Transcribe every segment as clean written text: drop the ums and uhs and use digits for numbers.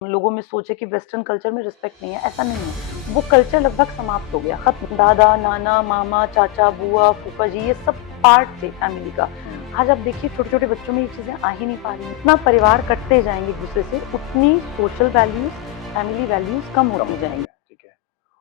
लोगों में सोच है कि वेस्टर्न कल्चर में रिस्पेक्ट नहीं है, ऐसा नहीं है। वो कल्चर लगभग समाप्त हो गया, खत्म। दादा, नाना, मामा, चाचा, बुआ, फूफा जी, ये सब पार्ट थे फैमिली का। आज आप देखिए छोटे-छोटे बच्चों में ये चीज़ें आ ही नहीं पा रही हैं। जितना परिवार कटते जाएँगे एक-दूसरे से, उतनी सोशल वैल्यूज़, फैमिली वैल्यूज़ कम होती जाएँगी। ठीक है।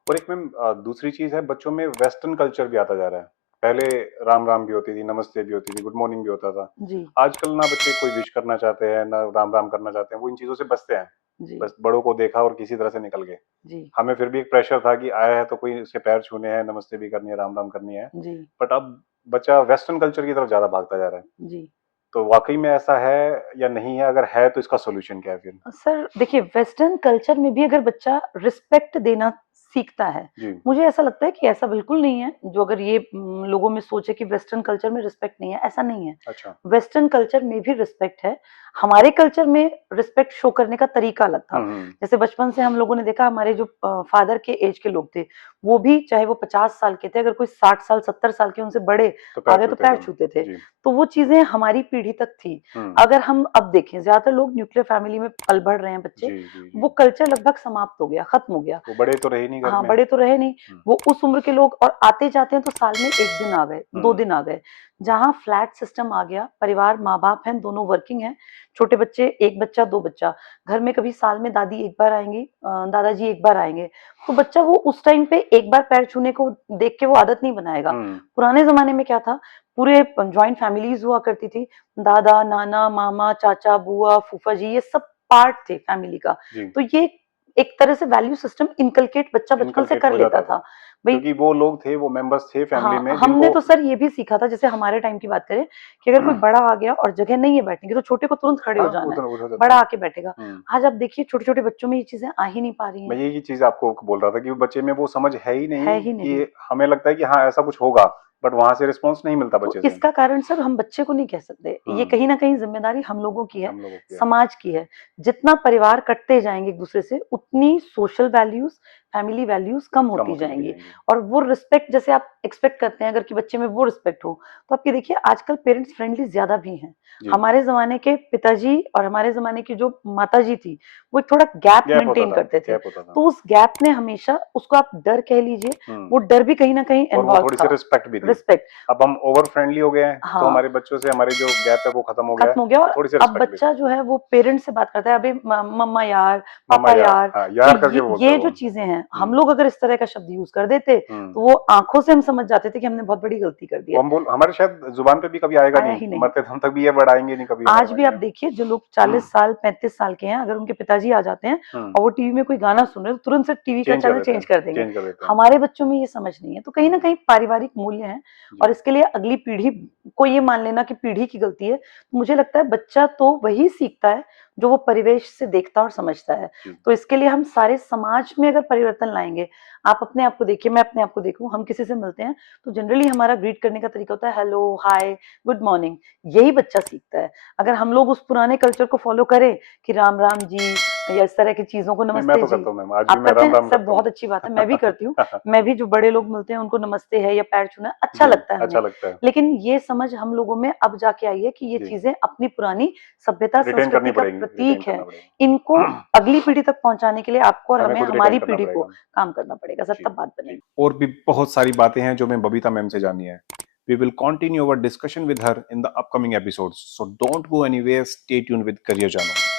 और एक मैम दूसरी चीज़ है, बच्चों में वेस्टर्न कल्चर भी आता जा रहा है। पहले राम-राम भी होती थी, नमस्ते भी होती थी, गुड मॉर्निंग भी होता था। जी, आजकल ना बच्चे कोई विश करना चाहते हैं, ना राम-राम करना चाहते हैं, वो इन चीज़ों से बचते हैं। जी, बस बड़ों को देखा और किसी तरह से निकल गए। जी, हमें फिर भी एक प्रेशर था कि आया है तो कोई उसके पैर छूने हैं, नमस्ते भी करनी है, राम-राम करनी है। जी, बट अब बच्चा वेस्टर्न कल्चर की तरफ ज़्यादा भागता जा रहा है। जी। तो वाक़ई में ऐसा है या नहीं है? अगर है तो इसका सॉल्यूशन क्या है फिर? सर देखिए, वेस्टर्न कल्चर में भी अगर बच्चा रिस्पेक्ट देना सीखता है, जी। मुझे ऐसा लगता है कि ऐसा बिल्कुल नहीं है, जो अगर ये लोगों में सोच है कि वेस्टर्न कल्चर में रिस्पेक्ट नहीं है, ऐसा नहीं है। अच्छा। वेस्टर्न कल्चर में भी रिस्पेक्ट है। हमारे कल्चर में रिस्पेक्ट शो करने का तरीका अलग था। हुँ, हुँ। जैसे बचपन से हम लोगों ने देखा, हमारे जो फादर के एज के लोग थे, वो भी चाहे वो 50 साल के थे, अगर कोई 60 साल, 70 साल के उनसे बड़े तो आ पैर गए तो छूते थे पैर हम। छूते थे। जी। तो वो चीज़ें हमारी पीढ़ी तक थी। हुँ। अगर हम अब देखें, ज़्यादातर लोग न्यूक्लियर फैमिली में पल बढ़ रहे हैं बच्चे, जी, जी, वो जी। कल्चर लगभग समाप्त हो गया, खत्म हो गया। वो बड़े तो रहे नहीं घर हाँ, में। बड़े तो रहे नहीं, हुँ, वो उस उम्र के लोग, और आते-जाते हैं तो साल में 1 दिन आ गए, 2 हुँ। दिन आ गए। जहाँ फ्लैट सिस्टम आ गया, परिवार माँ-बाप हैं, दोनों वर्किंग हैं, छोटे बच्चे, 1 बच्चा, 2 बच्चा। घर में कभी साल में दादी 1 बार आएँगी, दादाजी 1 बार आएँगे। तो बच्चा वो उस टाइम पे 1 बार पैर छूने को देख के वो आदत नहीं बनाएगा। हुँ। पुराने ज़माने में क्या था, पूरे जॉइंट फैमिलीज़ हुआ करती थी। दादा, नाना, मामा, चाचा, बुआ, फूफा जी, ये सब पार्ट थे फैमिली का। जी। तो ये एक तरह से वैल्यू सिस्टम इनकलकेट बच्चा बचपन से इनकलकेट कर हो लेता जाता था। था। भई, क्योंकि वो लोग थे, वो मेंबर्स थे फैमिली हाँ, में हमने जिनको तो सर ये भी सीखा था, जैसे हमारे टाइम की बात करें, कि अगर कोई बड़ा आ गया और जगह नहीं है बैठने की, तो छोटे को तुरंत खड़े हाँ, हो जाना है, उधर उधर जाते बड़ा हैं। आके बैठेगा। हुँ। आज आप देखिए छोटे-छोटे बच्चों में ये चीज़ें आ ही नहीं पा रही मैं हैं, यही चीज़ आपको बोल रहा था कि बच्चे में वो समझ है ही है नहीं ही नहीं। कि हमें लगता है कि हाँ, ऐसा कुछ होगा, बट वहाँ से रिस्पॉन्स नहीं मिलता तो बच्चे से। इसका कारण सर हम बच्चे को नहीं कह सकते। ये हुँ, कहीं न कहीं ज़िम्मेदारी हम लोगों की है, हम लोगों की है। समाज की है। जितना परिवार कटते जाएँगे एक-दूसरे से, उतनी सोशल वैल्यूज़, फैमिली वैल्यूज़ कम कम होती होती चली जाएँगी। जाएँगी। और वो रिस्पेक्ट जैसे आप एक्सपेक्ट करते हैं, अगर कि बच्चे में वो रिस्पेक्ट हो, तो आप ये देखिए आजकल पेरेंट्स फ्रेंडली ज़्यादा भी हैं। जी। हमारे ज़माने के पिताजी और हमारे ज़माने की जो माताजी थी, वो एक थोड़ा गैप गैप होता मेंटेन था, करते थे। गैप होता था। तो उस गैप ने हमेशा, उसको आप डर कह लीजिए, हुँ। वो डर भी कहीं न कहीं और वो इन्वॉल्व थोड़ी-सी था। रिस्पेक्ट भी थी। रिस्पेक्ट। अब हम ओवर फ्रेंडली हो गए हैं, तो हाँ। हमारे बच्चों से हमारी जो गैप है वो खत्म हो गया है, खत्म हो गया, और तो थोड़ी-सी अब रिस्पेक्ट भी। बच्चा जो है वो पेरेंट्स से बात करता है, अबे मम्मा यार, मम्मा पापा यार, यार। हाँ, तो यार करके बोलता है ये वो। जो चीज़ें हैं, हम हुँ, लोग अगर इस तरह का शब्द यूज़ कर देते, हुँ। तो वो आँखों से हम समझ जाते थे कि हमने बहुत बड़ी गलती कर दी वो है। हम बोल हमारे शायद ज़ुबान पे भी कभी आएगा आया नहीं, ही नहीं। मरते दम तक भी ये वर्ड आएँगे नहीं कभी आज हमारे भी माइंड आप में। देखिए, जो लोग 40 साल, 35 साल के हैं, अगर उनके पिताजी आ जाते हैं हुँ, और वो टीवी में कोई गाना सुन रहे हैं, तो तुरंत से टीवी का चेंज कर चैनल देते चेंज हैं, कर देंगे। चेंज कर देते हैं। हमारे बच्चों में ये समझ नहीं है। तो कहीं न हुँ, कहीं पारिवारिक मूल्य हैं, और जी, इसके लिए अगली पीढ़ी को ये मान लेना कि पीढ़ी की गलती है। तो मुझे लगता है बच्चा तो वही सीखता है, जो वो परिवेश से देखता और समझता है। जी। तो इसके लिए हम सारे समाज में अगर परिवर्तन लाएँगे, आप अपने आप को देखिए, मैं अपने आप को देखूँ, हम किसी से मिलते हैं, तो जनरली हमारा ग्रीट करने का तरीका होता है हेलो, हाय, गुड मॉर्निंग। यही बच्चा सीखता है। अगर हम लोग उस पुराने कल्चर को फ़ॉलो करें कि राम, राम जी, या इस तरह की चीज़ों को नहीं, मैं नमस्ते तो जी, करता हूँ मैम, आज भी आप मैं करते हैं? राम-राम सर करता हूँ। बहुत अच्छी बात है, मैं भी करती हूँ। मैं भी, जो बड़े लोग मिलते हैं उनको नमस्ते है या पैर छूना अच्छा जी, लगता है अच्छा हमें। लगता है। लेकिन ये समझ हम लोगों में अब जाके आई है कि ये जी, चीज़ें अपनी पुरानी सभ्यता, रिटेन करनी संस्कृति का पड़ेंगी, रिटेन प्रतीक करना हैं। पड़ेगा। इनको अगली पीढ़ी तक पहुँचाने के लिए आपको और हमें हमें, खुद रिटेन हमारी करना पीढ़ी को पड़ेगा। काम करना पड़ेगा सर, जी, तब बात जी। बनेगी। और भी बहुत सारी बातें हैं जो मैं बबीता मैम से जाननी है। We will continue our discussion with her in the upcoming episodes. So don't go anywhere. Stay tuned with Career Jano.